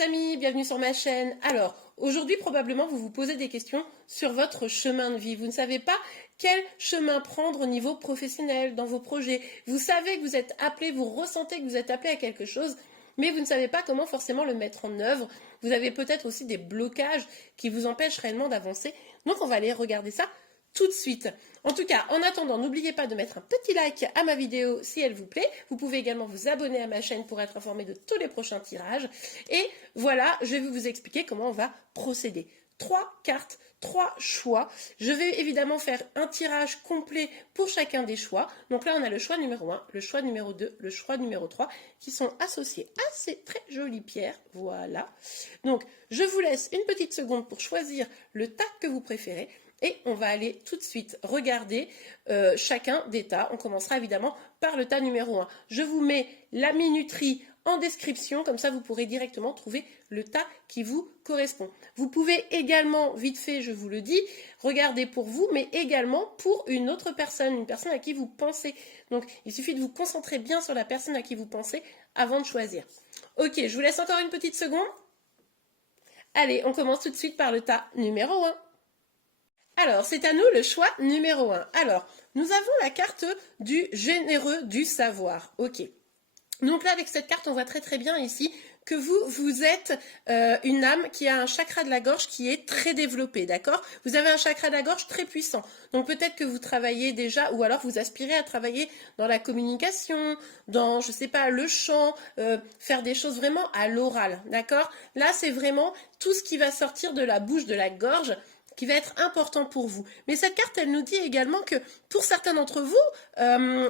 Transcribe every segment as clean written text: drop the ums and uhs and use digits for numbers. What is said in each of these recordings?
les amis, bienvenue sur ma chaîne. Alors, aujourd'hui probablement vous vous posez des questions sur votre chemin de vie. Vous ne savez pas quel chemin prendre au niveau professionnel, dans vos projets. Vous savez que vous êtes appelé, vous ressentez que vous êtes appelé à quelque chose, mais vous ne savez pas comment forcément le mettre en œuvre. Vous avez peut-être aussi des blocages qui vous empêchent réellement d'avancer. Donc on va aller regarder ça tout de suite. En tout cas, en attendant, n'oubliez pas de mettre un petit like à ma vidéo si elle vous plaît. Vous pouvez également vous abonner à ma chaîne pour être informé de tous les prochains tirages. Et voilà, je vais vous expliquer comment on va procéder. 3 cartes, 3 choix. Je vais évidemment faire un tirage complet pour chacun des choix. Donc là, on a le choix numéro 1, le choix numéro 2, le choix numéro 3 qui sont associés à ces très jolies pierres. Voilà. Donc, je vous laisse une petite seconde pour choisir le tas que vous préférez. Et on va aller tout de suite regarder chacun des tas. On commencera évidemment par le tas numéro 1. Je vous mets la minuterie en description, comme ça vous pourrez directement trouver le tas qui vous correspond. Vous pouvez également, vite fait, je vous le dis, regarder pour vous, mais également pour une autre personne, une personne à qui vous pensez. Donc il suffit de vous concentrer bien sur la personne à qui vous pensez avant de choisir. Ok, je vous laisse encore une petite seconde. Allez, on commence tout de suite par le tas numéro 1. Alors, c'est à nous le choix numéro 1. Alors, nous avons la carte du généreux du savoir. Ok. Donc là, avec cette carte, on voit très bien ici que vous êtes une âme qui a un chakra de la gorge qui est très développé, d'accord? Vous avez un chakra de la gorge très puissant. Donc peut-être que vous travaillez déjà, ou alors vous aspirez à travailler dans la communication, dans, je sais pas, le chant, faire des choses vraiment à l'oral, d'accord? Là, c'est vraiment tout ce qui va sortir de la bouche, de la gorge, qui va être important pour vous. Mais cette carte, elle nous dit également que pour certains d'entre vous,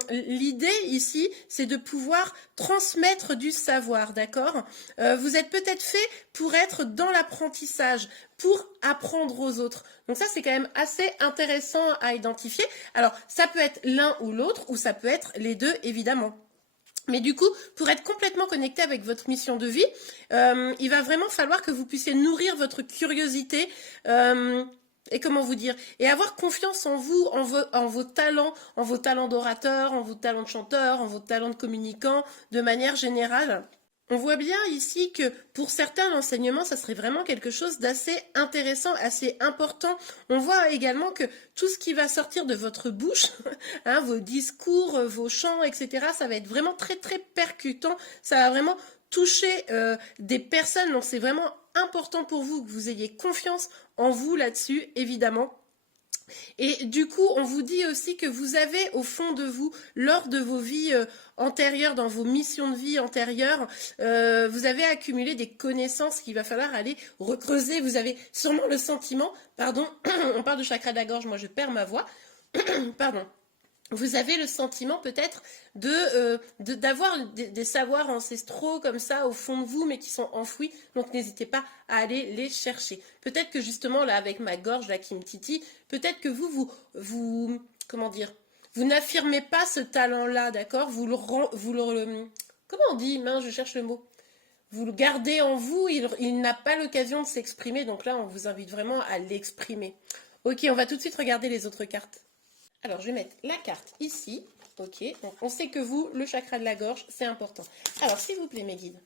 l'idée ici, c'est de pouvoir transmettre du savoir, d'accord? Vous êtes peut-être fait pour être dans l'apprentissage, pour apprendre aux autres. Donc ça, c'est quand même assez intéressant à identifier. Alors, ça peut être l'un ou l'autre, ou ça peut être les deux, évidemment. Mais du coup, pour être complètement connecté avec votre mission de vie, il va vraiment falloir que vous puissiez nourrir votre curiosité, et comment vous dire, et avoir confiance en vous, en vos talents d'orateur, en vos talents de chanteur, en vos talents de communicant, de manière générale. On voit bien ici que pour certains, l'enseignement, ça serait vraiment quelque chose d'assez intéressant, assez important. On voit également que tout ce qui va sortir de votre bouche, hein, vos discours, vos chants, etc., ça va être vraiment très percutant. Ça va vraiment toucher des personnes. Donc c'est vraiment important pour vous que vous ayez confiance en vous là-dessus, évidemment. Et du coup, on vous dit aussi que vous avez au fond de vous, lors de vos vies antérieures, dans vos missions de vie antérieures, vous avez accumulé des connaissances qu'il va falloir aller recreuser. Vous avez sûrement le sentiment, pardon, on parle de chakra de la gorge, moi je perds ma voix, pardon. Vous avez le sentiment peut-être d'avoir des savoirs ancestraux comme ça au fond de vous, mais qui sont enfouis. Donc n'hésitez pas à aller les chercher. Peut-être que justement là avec ma gorge là qui me titille, peut-être que vous comment dire, vous n'affirmez pas ce talent-là, d'accord? Comment on dit? Mince, je cherche le mot. Vous le gardez en vous, il n'a pas l'occasion de s'exprimer. Donc là, on vous invite vraiment à l'exprimer. Ok, on va tout de suite regarder les autres cartes. Alors, je vais mettre la carte ici. Ok, donc on sait que vous, le chakra de la gorge, c'est important. Alors, s'il vous plaît, mes guides.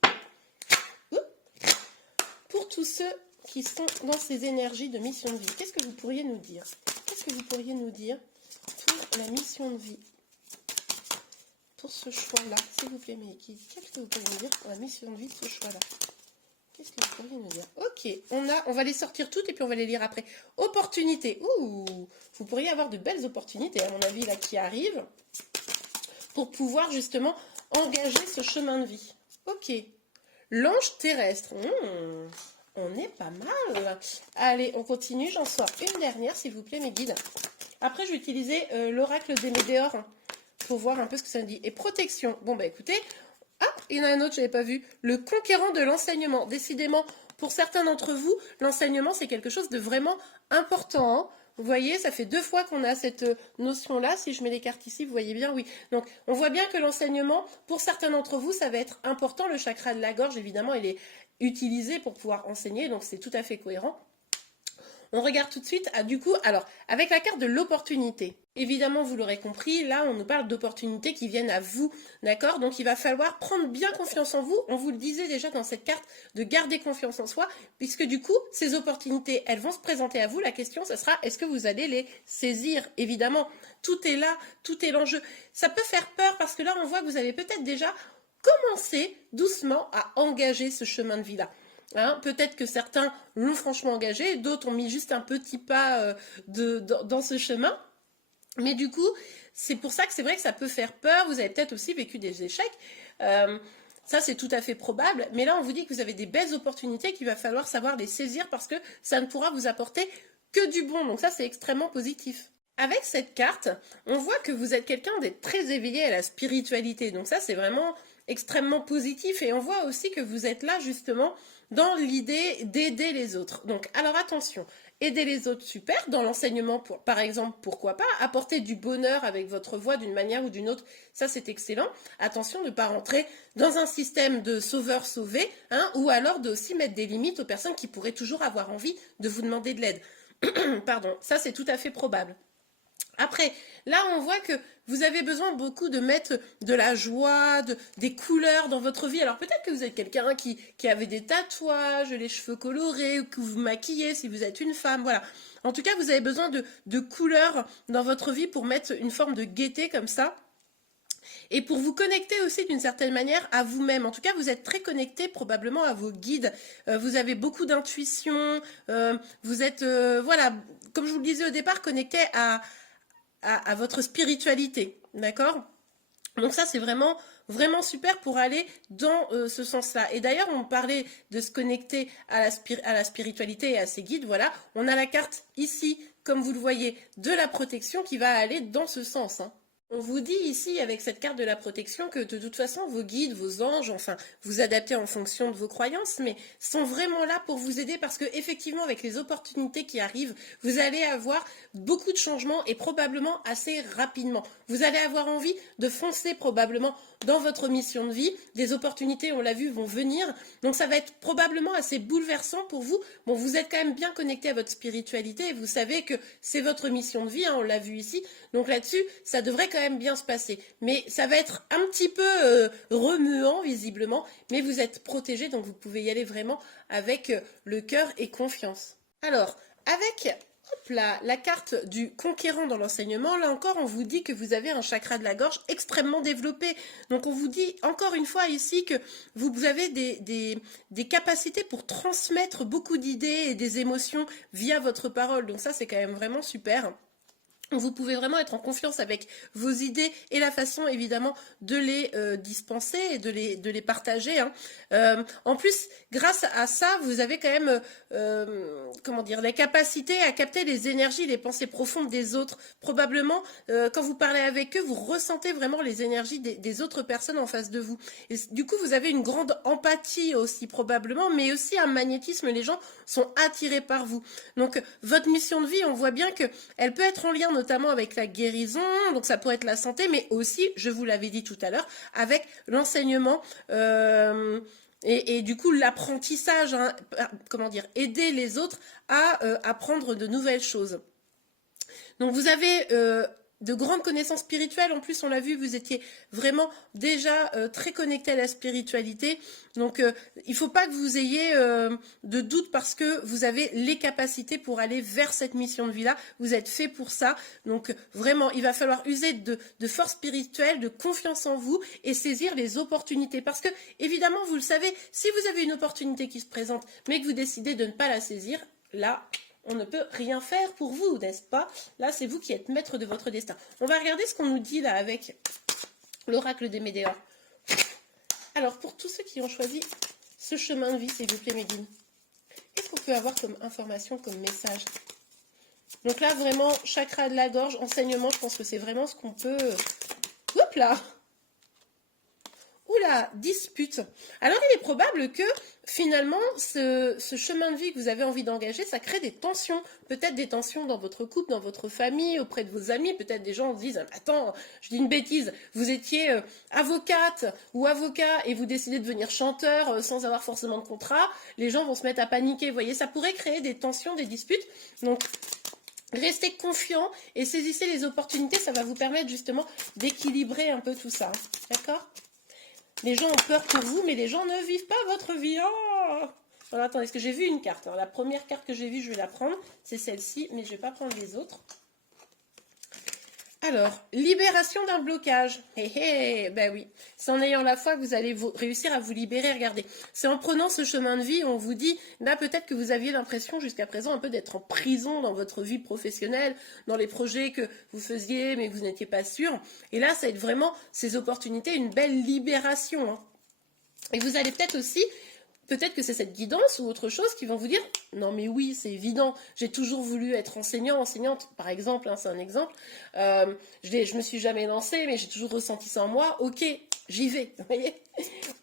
Pour tous ceux qui sont dans ces énergies de mission de vie, qu'est-ce que vous pourriez nous dire? Qu'est-ce que vous pourriez nous dire pour la mission de vie? Pour ce choix-là, s'il vous plaît, mes guides. Qu'est-ce que vous pourriez nous dire pour la mission de vie de ce choix-là? Qu'est-ce que vous pourriez nous dire? Ok, on va les sortir toutes et puis on va les lire après. Opportunité. Ouh, vous pourriez avoir de belles opportunités, à mon avis, là, qui arrivent pour pouvoir justement engager ce chemin de vie. Ok. L'ange terrestre. On est pas mal. Allez, on continue. J'en sors une dernière, s'il vous plaît, mes guides. Après, je vais utiliser l'oracle des météores pour voir un peu ce que ça me dit. Et protection. Bon, bah écoutez... Ah, il y en a un autre, je n'avais pas vu. Le conquérant de l'enseignement. Décidément, pour certains d'entre vous, l'enseignement, c'est quelque chose de vraiment important. Hein. Vous voyez, ça fait 2 fois qu'on a cette notion-là. Si je mets les cartes ici, vous voyez bien, oui. Donc, on voit bien que l'enseignement, pour certains d'entre vous, ça va être important. Le chakra de la gorge, évidemment, il est utilisé pour pouvoir enseigner, donc c'est tout à fait cohérent. On regarde tout de suite, du coup, alors, avec la carte de l'opportunité. Évidemment, vous l'aurez compris, là, on nous parle d'opportunités qui viennent à vous, d'accord? Donc, il va falloir prendre bien confiance en vous. On vous le disait déjà dans cette carte, de garder confiance en soi, puisque du coup, ces opportunités, elles vont se présenter à vous. La question, ce sera, est-ce que vous allez les saisir? Évidemment, tout est là, tout est l'enjeu. Ça peut faire peur, parce que là, on voit que vous avez peut-être déjà commencé doucement à engager ce chemin de vie-là. Hein, peut-être que certains l'ont franchement engagé, d'autres ont mis juste un petit pas dans ce chemin. Mais du coup, c'est pour ça que c'est vrai que ça peut faire peur. Vous avez peut-être aussi vécu des échecs. Ça, c'est tout à fait probable. Mais là, on vous dit que vous avez des belles opportunités qu'il va falloir savoir les saisir parce que ça ne pourra vous apporter que du bon. Donc ça, c'est extrêmement positif. Avec cette carte, on voit que vous êtes quelqu'un d'être très éveillé à la spiritualité. Donc ça, c'est vraiment extrêmement positif. Et on voit aussi que vous êtes là, justement, dans l'idée d'aider les autres. Donc, alors attention, aider les autres, super. Dans l'enseignement, par exemple, pourquoi pas. Apporter du bonheur avec votre voix d'une manière ou d'une autre, ça c'est excellent. Attention de ne pas rentrer dans un système de sauveur-sauvé, hein, ou alors de aussi mettre des limites aux personnes qui pourraient toujours avoir envie de vous demander de l'aide. Pardon, ça c'est tout à fait probable. Après, là, on voit que vous avez besoin beaucoup de mettre de la joie, des couleurs dans votre vie. Alors, peut-être que vous êtes quelqu'un qui avait des tatouages, les cheveux colorés, ou que vous vous maquillez si vous êtes une femme, voilà. En tout cas, vous avez besoin de couleurs dans votre vie pour mettre une forme de gaieté comme ça. Et pour vous connecter aussi d'une certaine manière à vous-même. En tout cas, vous êtes très connecté probablement à vos guides. Vous avez beaucoup d'intuition. Vous êtes, voilà, comme je vous le disais au départ, connecté à votre spiritualité, d'accord? Donc ça, c'est vraiment, vraiment super pour aller dans ce sens-là. Et d'ailleurs, on parlait de se connecter à la spiritualité et à ses guides, voilà. On a la carte ici, comme vous le voyez, de la protection qui va aller dans ce sens, hein. On vous dit ici, avec cette carte de la protection, que de toute façon, vos guides, vos anges, enfin, vous adaptez en fonction de vos croyances, mais sont vraiment là pour vous aider parce que, effectivement, avec les opportunités qui arrivent, vous allez avoir beaucoup de changements et probablement assez rapidement. Vous allez avoir envie de foncer probablement dans votre mission de vie. Des opportunités, on l'a vu, vont venir. Donc, ça va être probablement assez bouleversant pour vous. Bon, vous êtes quand même bien connecté à votre spiritualité et vous savez que c'est votre mission de vie, hein, on l'a vu ici. Donc là-dessus, ça devrait quand même bien se passer. Mais ça va être un petit peu remuant, visiblement, mais vous êtes protégé, donc vous pouvez y aller vraiment avec le cœur et confiance. Alors, avec la carte du conquérant dans l'enseignement, là encore, on vous dit que vous avez un chakra de la gorge extrêmement développé. Donc, on vous dit encore une fois ici que vous avez des capacités pour transmettre beaucoup d'idées et des émotions via votre parole. Donc ça, c'est quand même vraiment super. Vous pouvez vraiment être en confiance avec vos idées et la façon évidemment de les dispenser et de les partager, hein. En plus, grâce à ça, vous avez quand même comment dire, la capacité à capter les énergies, les pensées profondes des autres. Probablement, quand vous parlez avec eux, vous ressentez vraiment les énergies des autres personnes en face de vous. Et du coup, vous avez une grande empathie aussi probablement, mais aussi un magnétisme. Les gens sont attirés par vous. Donc, votre mission de vie, on voit bien que elle peut être en lien notamment avec la guérison, donc ça pourrait être la santé, mais aussi, je vous l'avais dit tout à l'heure, avec l'enseignement et du coup l'apprentissage, hein, comment dire, aider les autres à apprendre de nouvelles choses. Donc vous avez de grandes connaissances spirituelles, en plus on l'a vu, vous étiez vraiment déjà très connecté à la spiritualité, donc il ne faut pas que vous ayez de doute parce que vous avez les capacités pour aller vers cette mission de vie-là, vous êtes fait pour ça, donc vraiment il va falloir user de force spirituelle, de confiance en vous et saisir les opportunités, parce que évidemment vous le savez, si vous avez une opportunité qui se présente mais que vous décidez de ne pas la saisir, là on ne peut rien faire pour vous, n'est-ce pas? Là, c'est vous qui êtes maître de votre destin. On va regarder ce qu'on nous dit là avec l'oracle des Médéors. Alors, pour tous ceux qui ont choisi ce chemin de vie, s'il vous plaît, Médine, qu'est-ce qu'on peut avoir comme information, comme message? Donc là, vraiment, chakra de la gorge, enseignement, je pense que c'est vraiment ce qu'on peut... Hop là! Oula! la dispute. Alors, il est probable que finalement, ce chemin de vie que vous avez envie d'engager, ça crée des tensions. Peut-être des tensions dans votre couple, dans votre famille, auprès de vos amis. Peut-être des gens se disent, attends, je dis une bêtise, vous étiez avocate ou avocat et vous décidez de devenir chanteur sans avoir forcément de contrat. Les gens vont se mettre à paniquer. Vous voyez, ça pourrait créer des tensions, des disputes. Donc, restez confiant et saisissez les opportunités. Ça va vous permettre justement d'équilibrer un peu tout ça. D'accord ? Les gens ont peur pour vous, mais les gens ne vivent pas votre vie. Oh, alors, attendez, est-ce que j'ai vu une carte? Alors, la première carte que j'ai vue, je vais la prendre. C'est celle-ci, mais je ne vais pas prendre les autres. Alors, libération d'un blocage. Ben oui. C'est en ayant la foi que vous allez réussir à vous libérer. Regardez, c'est en prenant ce chemin de vie, on vous dit, là peut-être que vous aviez l'impression jusqu'à présent un peu d'être en prison dans votre vie professionnelle, dans les projets que vous faisiez, mais que vous n'étiez pas sûr. Et là, ça va être vraiment ces opportunités, une belle libération. Hein. Et vous allez peut-être aussi... Peut-être que c'est cette guidance ou autre chose qui vont vous dire « Non mais oui, c'est évident, j'ai toujours voulu être enseignant, enseignante, par exemple, hein, c'est un exemple. Je me suis jamais lancée, mais j'ai toujours ressenti ça en moi. Ok, j'y vais. » Vous voyez?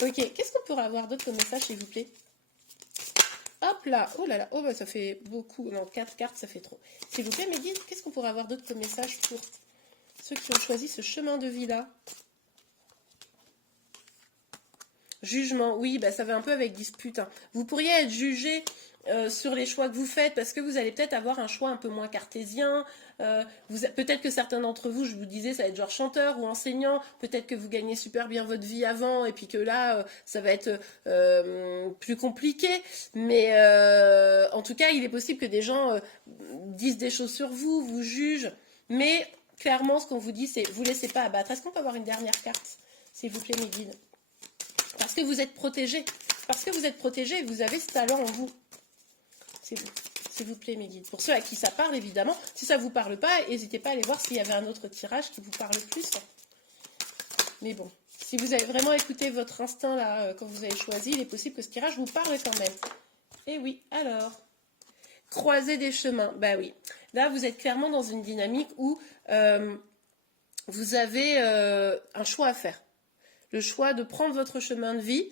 Ok, qu'est-ce qu'on pourrait avoir d'autre comme message, s'il vous plaît? Hop là, oh là là, oh bah ça fait beaucoup, non, 4 cartes, ça fait trop. S'il vous plaît, mes guides, qu'est-ce qu'on pourrait avoir d'autre comme message pour ceux qui ont choisi ce chemin de vie-là? Jugement, oui, bah ça va un peu avec dispute. Hein. Vous pourriez être jugé sur les choix que vous faites parce que vous allez peut-être avoir un choix un peu moins cartésien. Peut-être que certains d'entre vous, je vous disais, ça va être genre chanteur ou enseignant. Peut-être que vous gagnez super bien votre vie avant et puis que là, ça va être plus compliqué. Mais en tout cas, il est possible que des gens disent des choses sur vous, vous jugent. Mais clairement, ce qu'on vous dit, c'est vous laissez pas abattre. Est-ce qu'on peut avoir une dernière carte, s'il vous plaît, mes guides? Parce que vous êtes protégé. Parce que vous êtes protégé et vous avez ce talent en vous. S'il vous plaît, mes guides. Pour ceux à qui ça parle, évidemment. Si ça ne vous parle pas, n'hésitez pas à aller voir s'il y avait un autre tirage qui vous parle plus. Mais bon, si vous avez vraiment écouté votre instinct là, quand vous avez choisi, il est possible que ce tirage vous parle quand même. Et oui, alors, croiser des chemins. Bah oui. Là, vous êtes clairement dans une dynamique où vous avez un choix à faire. Le choix de prendre votre chemin de vie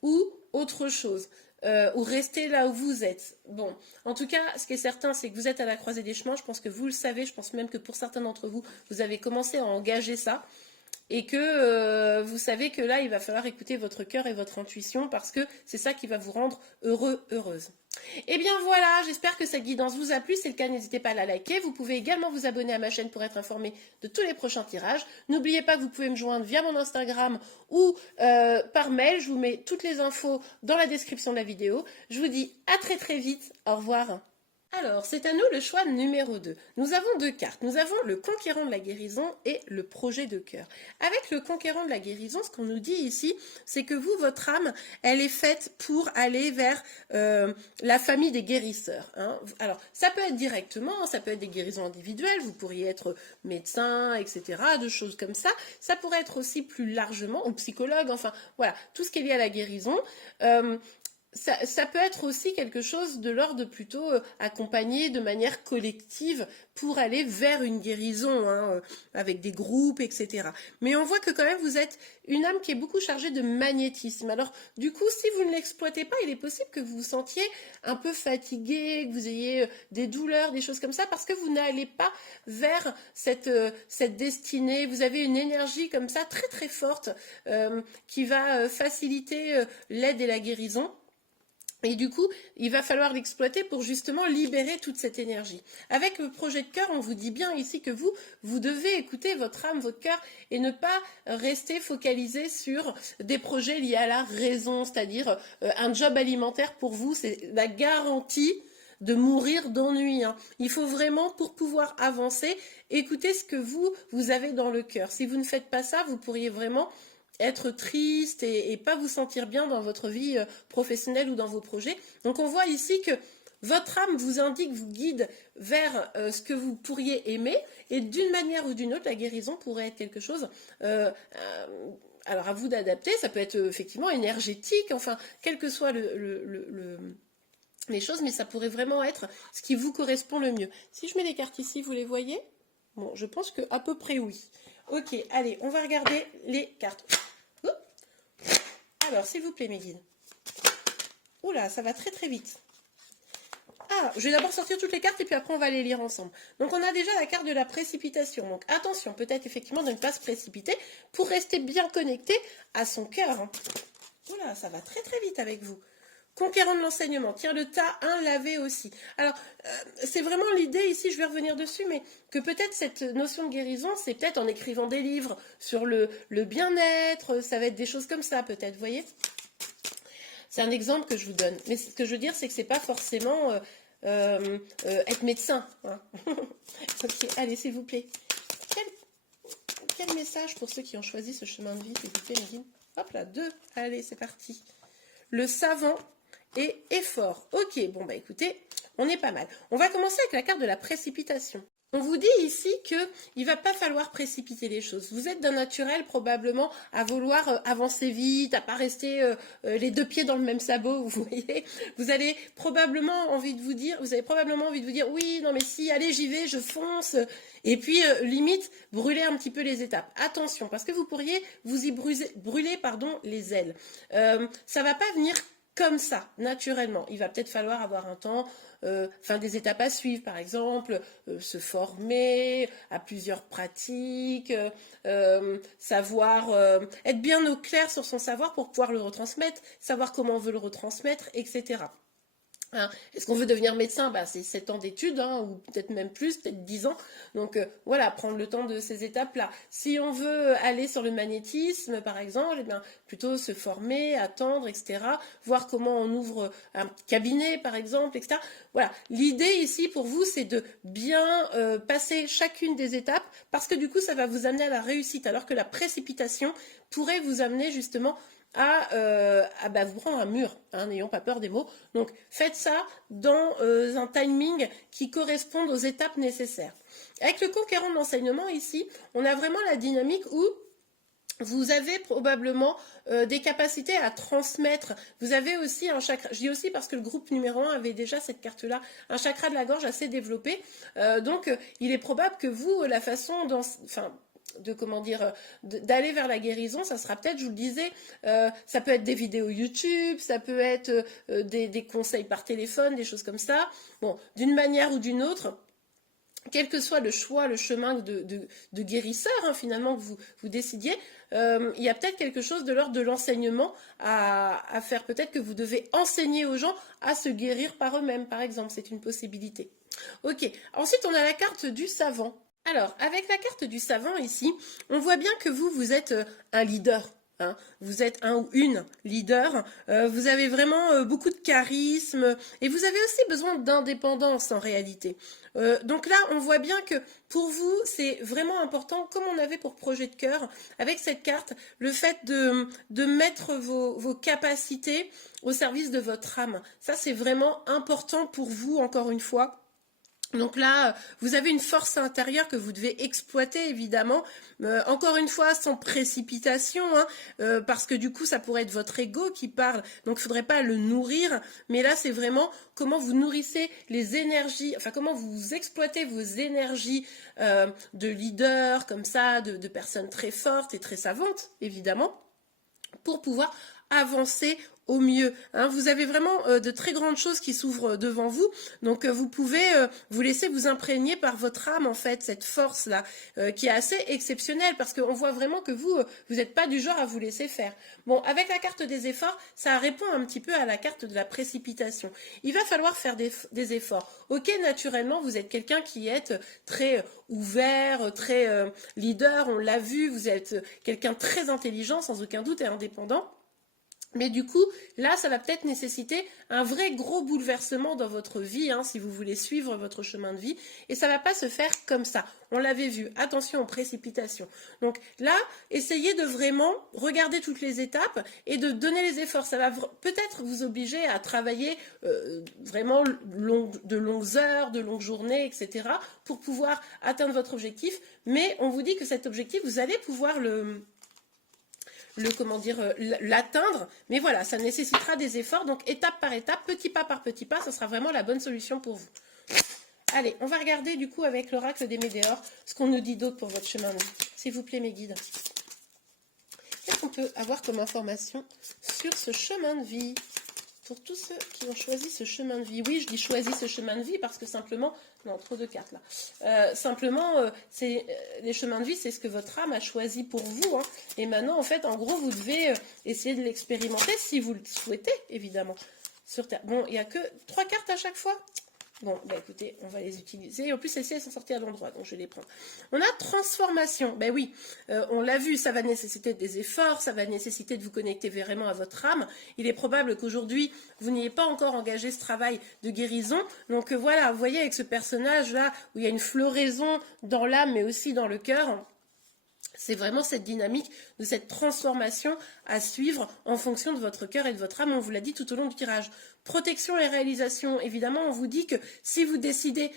ou autre chose, ou rester là où vous êtes. Bon, en tout cas, ce qui est certain, c'est que vous êtes à la croisée des chemins. Je pense que vous le savez, je pense même que pour certains d'entre vous, vous avez commencé à engager ça. Et que vous savez que là, il va falloir écouter votre cœur et votre intuition parce que c'est ça qui va vous rendre heureux, heureuse. Et bien voilà, j'espère que cette guidance vous a plu. Si c'est le cas, n'hésitez pas à la liker. Vous pouvez également vous abonner à ma chaîne pour être informé de tous les prochains tirages. N'oubliez pas que vous pouvez me joindre via mon Instagram ou par mail. Je vous mets toutes les infos dans la description de la vidéo. Je vous dis à très très vite. Au revoir. Alors, c'est à nous le choix numéro 2. Nous avons 2 cartes. Nous avons le conquérant de la guérison et le projet de cœur. Avec le conquérant de la guérison, ce qu'on nous dit ici, c'est que vous, votre âme, elle est faite pour aller vers la famille des guérisseurs. Hein. Alors, ça peut être directement, ça peut être des guérisons individuelles, vous pourriez être médecin, etc., de choses comme ça. Ça pourrait être aussi plus largement, ou psychologue, enfin, voilà, tout ce qui est lié à la guérison. Ça peut être aussi quelque chose de l'ordre plutôt accompagné de manière collective pour aller vers une guérison, hein, avec des groupes, etc. Mais on voit que quand même vous êtes une âme qui est beaucoup chargée de magnétisme. Alors du coup, si vous ne l'exploitez pas, il est possible que vous vous sentiez un peu fatigué, que vous ayez des douleurs, des choses comme ça, parce que vous n'allez pas vers cette destinée. Vous avez une énergie comme ça très très forte qui va faciliter l'aide et la guérison. Et du coup, il va falloir l'exploiter pour justement libérer toute cette énergie. Avec le projet de cœur, on vous dit bien ici que vous devez écouter votre âme, votre cœur, et ne pas rester focalisé sur des projets liés à la raison, c'est-à-dire un job alimentaire pour vous, c'est la garantie de mourir d'ennui. Hein. Il faut vraiment, pour pouvoir avancer, écouter ce que vous avez dans le cœur. Si vous ne faites pas ça, vous pourriez vraiment être triste et pas vous sentir bien dans votre vie professionnelle ou dans vos projets. Donc on voit ici que votre âme vous indique, vous guide vers ce que vous pourriez aimer, et d'une manière ou d'une autre, la guérison pourrait être quelque chose, alors à vous d'adapter, ça peut être effectivement énergétique, enfin, quelles que soient les choses, mais ça pourrait vraiment être ce qui vous correspond le mieux. Si je mets les cartes ici, vous les voyez? Bon, je pense qu'à peu près oui. Ok, allez, on va regarder les cartes. Alors, s'il vous plaît, mes guides. Oula, ça va très très vite. Ah, je vais d'abord sortir toutes les cartes et puis après on va les lire ensemble. Donc on a déjà la carte de la précipitation. Donc attention, peut-être effectivement de ne pas se précipiter pour rester bien connecté à son cœur. Oula, ça va très très vite avec vous. Conquérant de l'enseignement. Tiens, le tas 1 lavé aussi. Alors, c'est vraiment l'idée ici, je vais revenir dessus, mais que peut-être cette notion de guérison, c'est peut-être en écrivant des livres sur le bien-être, ça va être des choses comme ça peut-être, vous voyez? C'est un exemple que je vous donne. Mais ce que je veux dire, c'est que c'est pas forcément être médecin. Hein. Ok, allez, s'il vous plaît. Quel message pour ceux qui ont choisi ce chemin de vie, s'il vous plaît, Nadine? Hop là, 2. Allez, c'est parti. Le savant et effort. Ok, bon bah écoutez, on est pas mal. On va commencer avec la carte de la précipitation. On vous dit ici qu'il ne va pas falloir précipiter les choses. Vous êtes d'un naturel probablement à vouloir avancer vite, à pas rester les 2 pieds dans le même sabot, vous voyez. Vous avez probablement envie de vous dire, oui, non mais si, allez j'y vais, je fonce. Et puis limite brûler un petit peu les étapes. Attention, parce que vous pourriez vous y brûler les ailes. Ça va pas venir comme ça, naturellement. Il va peut-être falloir avoir un temps, des étapes à suivre, par exemple, se former à plusieurs pratiques, savoir être bien au clair sur son savoir pour pouvoir le retransmettre, savoir comment on veut le retransmettre, etc. Hein, est-ce qu'on veut devenir médecin? C'est 7 ans d'études, hein, ou peut-être même plus, peut-être 10 ans. Donc voilà, prendre le temps de ces étapes-là. Si on veut aller sur le magnétisme, par exemple, eh bien, plutôt se former, attendre, etc. Voir comment on ouvre un cabinet, par exemple, etc. Voilà, l'idée ici pour vous, c'est de bien passer chacune des étapes, parce que du coup, ça va vous amener à la réussite, alors que la précipitation pourrait vous amener justement à vous prendre un mur, hein, n'ayons pas peur des mots. Donc faites ça dans un timing qui corresponde aux étapes nécessaires. Avec le conquérant de l'enseignement ici, on a vraiment la dynamique où vous avez probablement des capacités à transmettre. Vous avez aussi un chakra, je dis aussi parce que le groupe numéro 1 avait déjà cette carte-là, un chakra de la gorge assez développé. Donc il est probable que vous, la façon dont... d'aller vers la guérison, ça sera peut-être, je vous le disais, ça peut être des vidéos YouTube, ça peut être des conseils par téléphone, des choses comme ça. Bon, d'une manière ou d'une autre, quel que soit le choix, le chemin de guérisseur, hein, finalement, que vous décidiez, il y a peut-être quelque chose de l'ordre de l'enseignement à faire. Peut-être que vous devez enseigner aux gens à se guérir par eux-mêmes, par exemple. C'est une possibilité. Ok. Ensuite, on a la carte du savant. Alors, avec la carte du savant ici, on voit bien que vous êtes un leader. Hein. Vous êtes un ou une leader. Vous avez vraiment beaucoup de charisme et vous avez aussi besoin d'indépendance en réalité. Donc là, on voit bien que pour vous, c'est vraiment important, comme on avait pour projet de cœur, avec cette carte, le fait de mettre vos capacités au service de votre âme. Ça, c'est vraiment important pour vous, encore une fois. Donc là, vous avez une force intérieure que vous devez exploiter, évidemment. Encore une fois, sans précipitation, hein, parce que du coup, ça pourrait être votre ego qui parle. Donc, il ne faudrait pas le nourrir. Mais là, c'est vraiment comment vous nourrissez les énergies, enfin, comment vous exploitez vos énergies de leader, comme ça, de personnes très fortes et très savantes, évidemment, pour pouvoir avancer au mieux. Hein, vous avez vraiment de très grandes choses qui s'ouvrent devant vous, donc vous pouvez vous laisser vous imprégner par votre âme, en fait, cette force-là, qui est assez exceptionnelle, parce qu'on voit vraiment que vous n'êtes pas du genre à vous laisser faire. Bon, avec la carte des efforts, ça répond un petit peu à la carte de la précipitation. Il va falloir faire des efforts. Ok, naturellement, vous êtes quelqu'un qui est très ouvert, très leader, on l'a vu, vous êtes quelqu'un de très intelligent, sans aucun doute, et indépendant. Mais du coup, là, ça va peut-être nécessiter un vrai gros bouleversement dans votre vie, hein, si vous voulez suivre votre chemin de vie. Et ça ne va pas se faire comme ça. On l'avait vu. Attention aux précipitations. Donc là, essayez de vraiment regarder toutes les étapes et de donner les efforts. Ça va peut-être vous obliger à travailler vraiment de longues heures, de longues journées, etc. pour pouvoir atteindre votre objectif. Mais on vous dit que cet objectif, vous allez pouvoir l'atteindre, mais voilà, ça nécessitera des efforts, donc étape par étape, petit pas par petit pas, ça sera vraiment la bonne solution pour vous. Allez, on va regarder du coup avec l'oracle des Médéors, ce qu'on nous dit d'autre pour votre chemin de vie. S'il vous plaît, mes guides. Qu'est-ce qu'on peut avoir comme information sur ce chemin de vie? Pour tous ceux qui ont choisi ce chemin de vie. Oui, je dis choisi ce chemin de vie parce que simplement, non, trop de cartes là. Les chemins de vie, c'est ce que votre âme a choisi pour vous. Hein. Et maintenant, en fait, en gros, vous devez essayer de l'expérimenter si vous le souhaitez, évidemment. Sur Terre. Bon, il n'y a que 3 cartes à chaque fois. Bon, bah écoutez, on va les utiliser. En plus, celles-ci, elles sont sorties à l'endroit, donc je vais les prendre. On a transformation. Ben oui, on l'a vu, ça va nécessiter des efforts, ça va nécessiter de vous connecter vraiment à votre âme. Il est probable qu'aujourd'hui, vous n'ayez pas encore engagé ce travail de guérison. Donc voilà, vous voyez avec ce personnage-là, où il y a une floraison dans l'âme, mais aussi dans le cœur. C'est vraiment cette dynamique de cette transformation à suivre en fonction de votre cœur et de votre âme. On vous l'a dit tout au long du tirage. Protection et réalisation. Évidemment, on vous dit que si vous décidez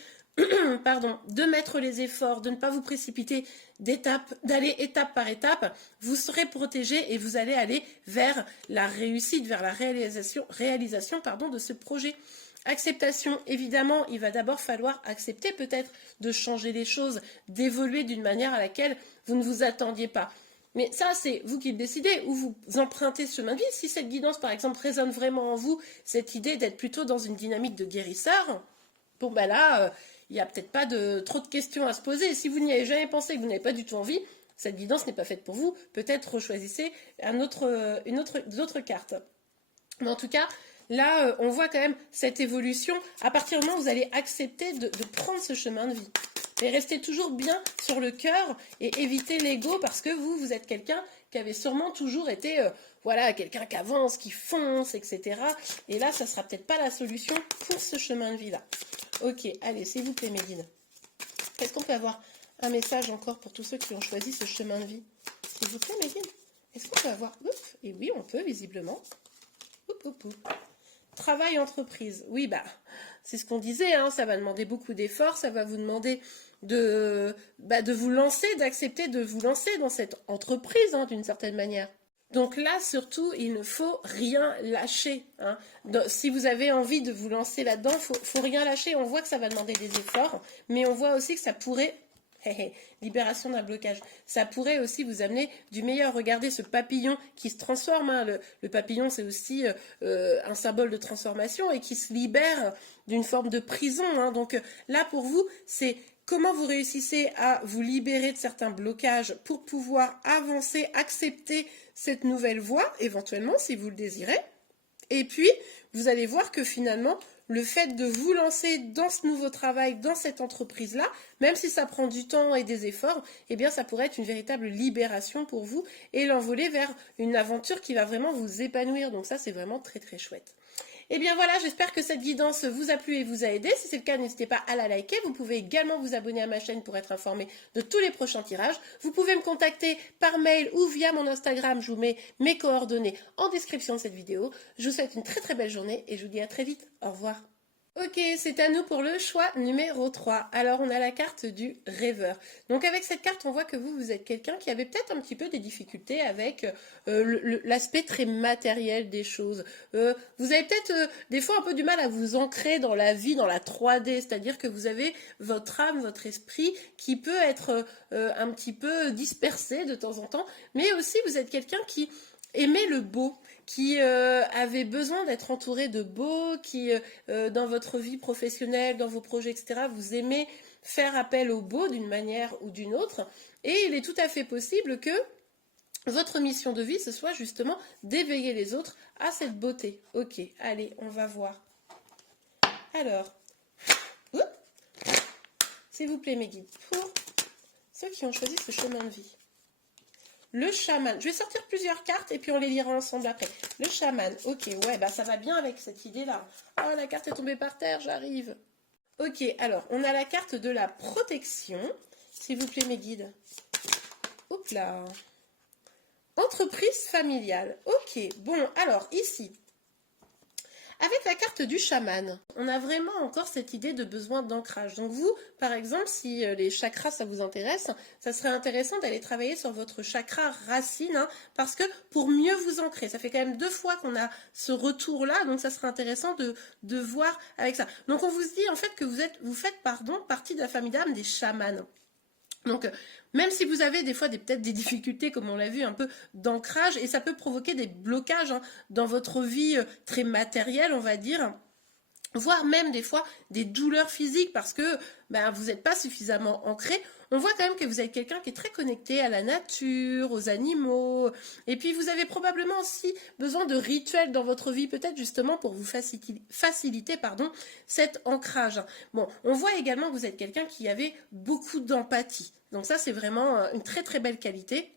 pardon, de mettre les efforts, de ne pas vous précipiter d'aller étape par étape, vous serez protégé et vous allez aller vers la réussite, vers la réalisation de ce projet. Acceptation, évidemment, il va d'abord falloir accepter peut-être de changer les choses, d'évoluer d'une manière à laquelle vous ne vous attendiez pas. Mais ça, c'est vous qui le décidez, ou vous empruntez ce chemin de vie. Si cette guidance, par exemple, résonne vraiment en vous, cette idée d'être plutôt dans une dynamique de guérisseur, bon ben là, il n'y a peut-être pas trop de questions à se poser. Si vous n'y avez jamais pensé, que vous n'avez pas du tout envie, cette guidance n'est pas faite pour vous. Peut-être choisissez d'autres cartes. Mais en tout cas, là, on voit quand même cette évolution. À partir du moment où vous allez accepter de prendre ce chemin de vie. Et restez toujours bien sur le cœur et évitez l'ego parce que vous êtes quelqu'un qui avait sûrement toujours été, voilà, quelqu'un qui avance, qui fonce, etc. Et là, ça sera peut-être pas la solution pour ce chemin de vie-là. Ok, allez, s'il vous plaît, mes guides. Est-ce qu'on peut avoir un message encore pour tous ceux qui ont choisi ce chemin de vie? S'il vous plaît, mes guides. Est-ce qu'on peut avoir... Ouf, et oui, on peut, visiblement. Travail entreprise. Oui, bah, c'est ce qu'on disait, hein, ça va demander beaucoup d'efforts, ça va vous demander de vous lancer, d'accepter de vous lancer dans cette entreprise, hein, d'une certaine manière. Donc là, surtout, il ne faut rien lâcher. Hein. Si vous avez envie de vous lancer là-dedans, faut rien lâcher. On voit que ça va demander des efforts, mais on voit aussi que ça pourrait... libération d'un blocage. Ça pourrait aussi vous amener du meilleur. Regardez ce papillon qui se transforme. Hein. Le papillon, c'est aussi un symbole de transformation et qui se libère d'une forme de prison. Hein. Donc là, pour vous, c'est comment vous réussissez à vous libérer de certains blocages pour pouvoir avancer, accepter cette nouvelle voie, éventuellement, si vous le désirez. Et puis, vous allez voir que finalement, le fait de vous lancer dans ce nouveau travail, dans cette entreprise-là, même si ça prend du temps et des efforts, eh bien, ça pourrait être une véritable libération pour vous et l'envoler vers une aventure qui va vraiment vous épanouir. Donc ça, c'est vraiment très, très chouette. Et bien voilà, j'espère que cette guidance vous a plu et vous a aidé. Si c'est le cas, n'hésitez pas à la liker. Vous pouvez également vous abonner à ma chaîne pour être informé de tous les prochains tirages. Vous pouvez me contacter par mail ou via mon Instagram. Je vous mets mes coordonnées en description de cette vidéo. Je vous souhaite une très très belle journée et je vous dis à très vite. Au revoir. Ok, c'est à nous pour le choix numéro 3. Alors, on a la carte du rêveur. Donc, avec cette carte, on voit que vous êtes quelqu'un qui avait peut-être un petit peu des difficultés avec l'aspect très matériel des choses. Vous avez peut-être des fois un peu du mal à vous ancrer dans la vie, dans la 3D, c'est-à-dire que vous avez votre âme, votre esprit qui peut être un petit peu dispersé de temps en temps, mais aussi vous êtes quelqu'un qui aimait le beau, qui avait besoin d'être entouré de beau, qui dans votre vie professionnelle, dans vos projets, etc., vous aimez faire appel au beau d'une manière ou d'une autre, et il est tout à fait possible que votre mission de vie, ce soit justement d'éveiller les autres à cette beauté. Ok, allez, on va voir. Alors, s'il vous plaît mes guides, pour ceux qui ont choisi ce chemin de vie. Le chaman. Je vais sortir plusieurs cartes et puis on les lira ensemble après. Le chaman. Ok, ouais, bah ça va bien avec cette idée-là. Oh, la carte est tombée par terre, j'arrive. Ok, alors, on a la carte de la protection. S'il vous plaît, mes guides. Oups là. Entreprise familiale. Ok, bon, alors, ici. Avec la carte du chaman, on a vraiment encore cette idée de besoin d'ancrage. Donc vous, par exemple, si les chakras, ça vous intéresse, ça serait intéressant d'aller travailler sur votre chakra racine, hein, parce que pour mieux vous ancrer, ça fait quand même 2 fois qu'on a ce retour-là, donc ça serait intéressant de voir avec ça. Donc on vous dit en fait que vous faites partie de la famille d'âme des chamans. Donc, même si vous avez des fois peut-être des difficultés, comme on l'a vu, un peu d'ancrage, et ça peut provoquer des blocages hein, dans votre vie très matérielle, on va dire, voire même des fois des douleurs physiques parce que ben, vous n'êtes pas suffisamment ancré. On voit quand même que vous êtes quelqu'un qui est très connecté à la nature, aux animaux, et puis vous avez probablement aussi besoin de rituels dans votre vie, peut-être justement pour vous faciliter cet ancrage. Bon, on voit également que vous êtes quelqu'un qui avait beaucoup d'empathie. Donc ça, c'est vraiment une très très belle qualité.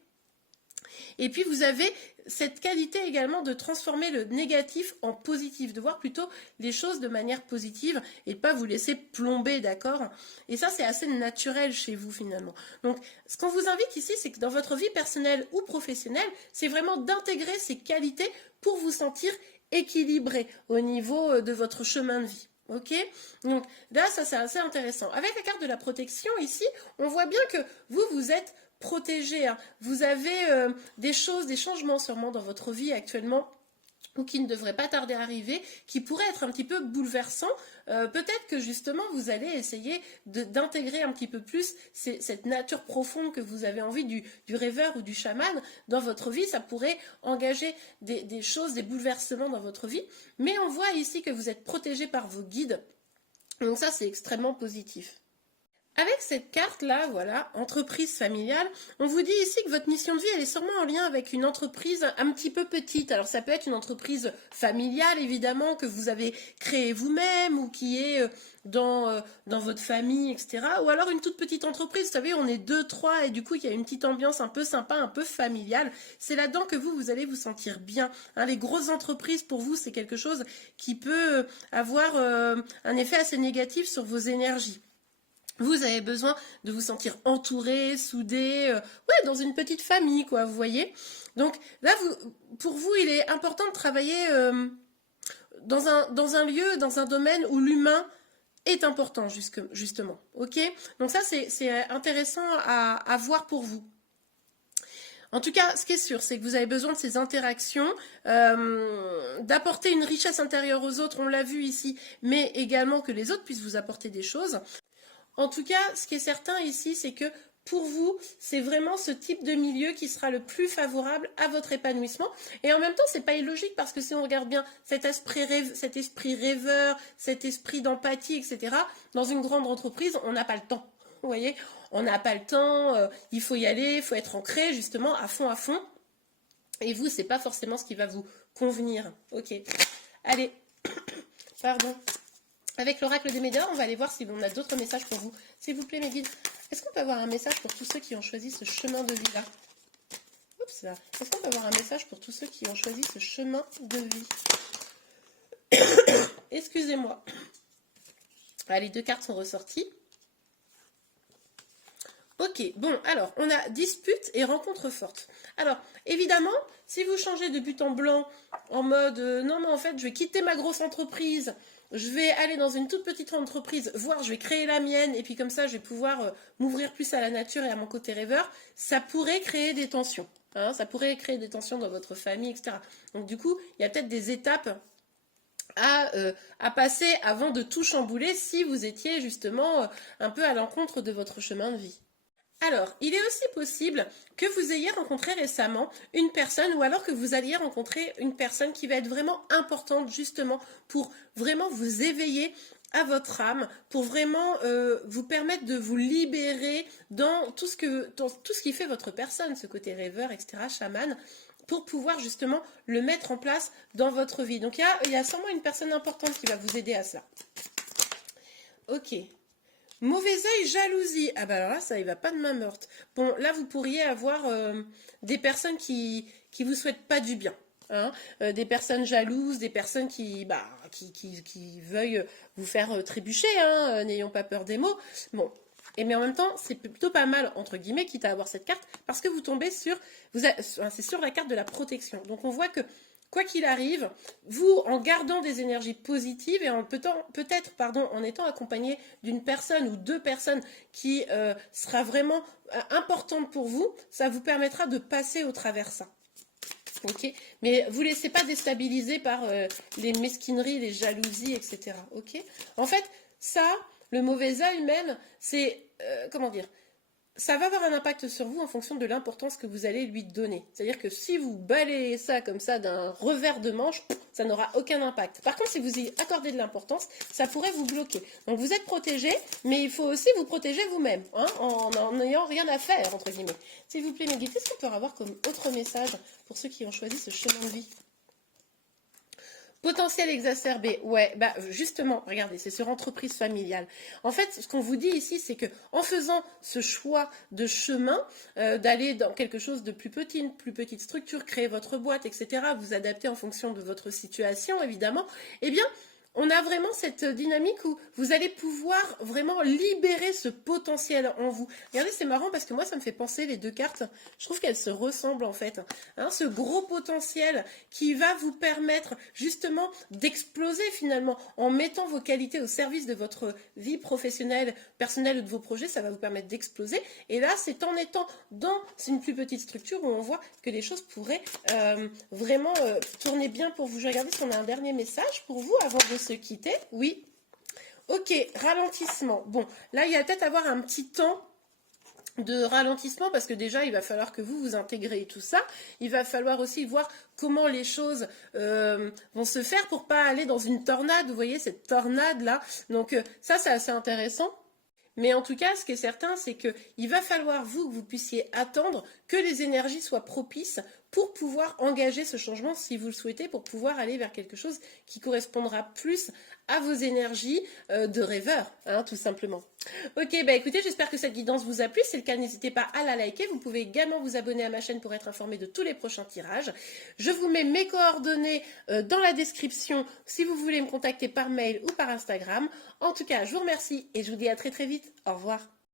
Et puis vous avez cette qualité également de transformer le négatif en positif, de voir plutôt les choses de manière positive et pas vous laisser plomber, d'accord? Et ça, c'est assez naturel chez vous finalement. Donc, ce qu'on vous invite ici, c'est que dans votre vie personnelle ou professionnelle, c'est vraiment d'intégrer ces qualités pour vous sentir équilibré au niveau de votre chemin de vie. Ok, donc là, ça c'est assez intéressant. Avec la carte de la protection ici, on voit bien que vous êtes protégé. Hein. Vous avez des choses, des changements sûrement dans votre vie actuellement ou qui ne devraient pas tarder à arriver, qui pourraient être un petit peu bouleversants. Peut-être que justement vous allez essayer d'intégrer un petit peu plus cette nature profonde que vous avez envie du rêveur ou du chaman dans votre vie. Ça pourrait engager des choses, des bouleversements dans votre vie. Mais on voit ici que vous êtes protégé par vos guides. Donc ça, c'est extrêmement positif. Avec cette carte-là, voilà, entreprise familiale, on vous dit ici que votre mission de vie, elle est sûrement en lien avec une entreprise un petit peu petite. Alors ça peut être une entreprise familiale, évidemment, que vous avez créée vous-même ou qui est dans votre famille, etc. Ou alors une toute petite entreprise, vous savez, on est 2, 3 et du coup, il y a une petite ambiance un peu sympa, un peu familiale. C'est là-dedans que vous allez vous sentir bien. Hein, les grosses entreprises, pour vous, c'est quelque chose qui peut avoir un effet assez négatif sur vos énergies. Vous avez besoin de vous sentir entouré, soudé, ouais, dans une petite famille, quoi, vous voyez. Donc là, pour vous, il est important de travailler dans un lieu, dans un domaine où l'humain est important, justement. Ok. Donc ça, c'est intéressant à voir pour vous. En tout cas, ce qui est sûr, c'est que vous avez besoin de ces interactions, d'apporter une richesse intérieure aux autres, on l'a vu ici, mais également que les autres puissent vous apporter des choses. En tout cas, ce qui est certain ici, c'est que pour vous, c'est vraiment ce type de milieu qui sera le plus favorable à votre épanouissement. Et en même temps, c'est pas illogique parce que si on regarde bien cet esprit rêveur, cet esprit d'empathie, etc., dans une grande entreprise, on n'a pas le temps. Vous voyez, on n'a pas le temps, il faut y aller, il faut être ancré justement à fond, à fond. Et vous, c'est pas forcément ce qui va vous convenir. Ok. Allez, pardon. Avec l'oracle des Médias, on va aller voir si on a d'autres messages pour vous. S'il vous plaît, mes guides, est-ce qu'on peut avoir un message pour tous ceux qui ont choisi ce chemin de vie-là? Oups, là. Est-ce qu'on peut avoir un message pour tous ceux qui ont choisi ce chemin de vie? Excusez-moi. Ah, les deux cartes sont ressorties. Ok, bon, alors, on a dispute et rencontre forte. Alors, évidemment, si vous changez de but en blanc, en mode, non, mais en fait, je vais quitter ma grosse entreprise, je vais aller dans une toute petite entreprise, voire je vais créer la mienne, et puis comme ça, je vais pouvoir m'ouvrir plus à la nature et à mon côté rêveur, ça pourrait créer des tensions. Hein, ça pourrait créer des tensions dans votre famille, etc. Donc, du coup, il y a peut-être des étapes à passer avant de tout chambouler si vous étiez justement un peu à l'encontre de votre chemin de vie. Alors, il est aussi possible que vous ayez rencontré récemment une personne ou alors que vous alliez rencontrer une personne qui va être vraiment importante justement pour vraiment vous éveiller à votre âme, pour vraiment vous permettre de vous libérer dans tout ce qui fait votre personne, ce côté rêveur, etc., chaman, pour pouvoir justement le mettre en place dans votre vie. Donc il y a sûrement une personne importante qui va vous aider à ça. Ok. Mauvais œil, jalousie. Ah bah alors là, ça, il va pas de main morte. Bon, là, vous pourriez avoir des personnes qui vous souhaitent pas du bien. Hein, des personnes jalouses, des personnes qui veuillent vous faire trébucher, hein, n'ayons pas peur des mots. Bon, mais en même temps, c'est plutôt pas mal, entre guillemets, quitte à avoir cette carte, parce que vous tombez c'est sur la carte de la protection. Donc on voit que quoi qu'il arrive, vous, en gardant des énergies positives et peut-être en étant accompagné d'une personne ou deux personnes qui sera vraiment importante pour vous, ça vous permettra de passer au travers ça. Ok, mais vous ne laissez pas déstabiliser par les mesquineries, les jalousies, etc. Ok, en fait, ça, le mauvais œil même, c'est, comment dire, ça va avoir un impact sur vous en fonction de l'importance que vous allez lui donner. C'est-à-dire que si vous balayez ça comme ça d'un revers de manche, ça n'aura aucun impact. Par contre, si vous y accordez de l'importance, ça pourrait vous bloquer. Donc vous êtes protégé, mais il faut aussi vous protéger vous-même, hein, en n'ayant rien à faire, entre guillemets. S'il vous plaît, mes guides, qu'est-ce qu'on peut avoir comme autre message pour ceux qui ont choisi ce chemin de vie? Potentiel exacerbé, ouais, bah justement, regardez, c'est sur entreprise familiale. En fait, ce qu'on vous dit ici, c'est que en faisant ce choix de chemin, d'aller dans quelque chose de plus petit, une plus petite structure, créer votre boîte, etc., vous adapter en fonction de votre situation, évidemment, eh bien, on a vraiment cette dynamique où vous allez pouvoir vraiment libérer ce potentiel en vous. Regardez, c'est marrant parce que moi, ça me fait penser, les deux cartes, je trouve qu'elles se ressemblent en fait. Hein, ce gros potentiel qui va vous permettre justement d'exploser finalement en mettant vos qualités au service de votre vie professionnelle, personnelle ou de vos projets, ça va vous permettre d'exploser. Et là, c'est en étant dans une plus petite structure où on voit que les choses pourraient vraiment tourner bien pour vous. Je regarde si on a un dernier message pour vous avant de se quitter. Oui. Ok, ralentissement. Bon, là, il y a peut-être avoir un petit temps de ralentissement parce que déjà il va falloir que vous intégrez tout ça, il va falloir aussi voir comment les choses vont se faire pour pas aller dans une tornade, vous voyez cette tornade là, donc ça c'est assez intéressant. Mais en tout cas, ce qui est certain, c'est qu'il va falloir, vous, que vous puissiez attendre que les énergies soient propices pour pouvoir engager ce changement, si vous le souhaitez, pour pouvoir aller vers quelque chose qui correspondra plus à vos énergies de rêveur, hein, tout simplement. Ok, bah écoutez, j'espère que cette guidance vous a plu. Si c'est le cas, n'hésitez pas à la liker. Vous pouvez également vous abonner à ma chaîne pour être informé de tous les prochains tirages. Je vous mets mes coordonnées dans la description si vous voulez me contacter par mail ou par Instagram. En tout cas, je vous remercie et je vous dis à très très vite. Au revoir.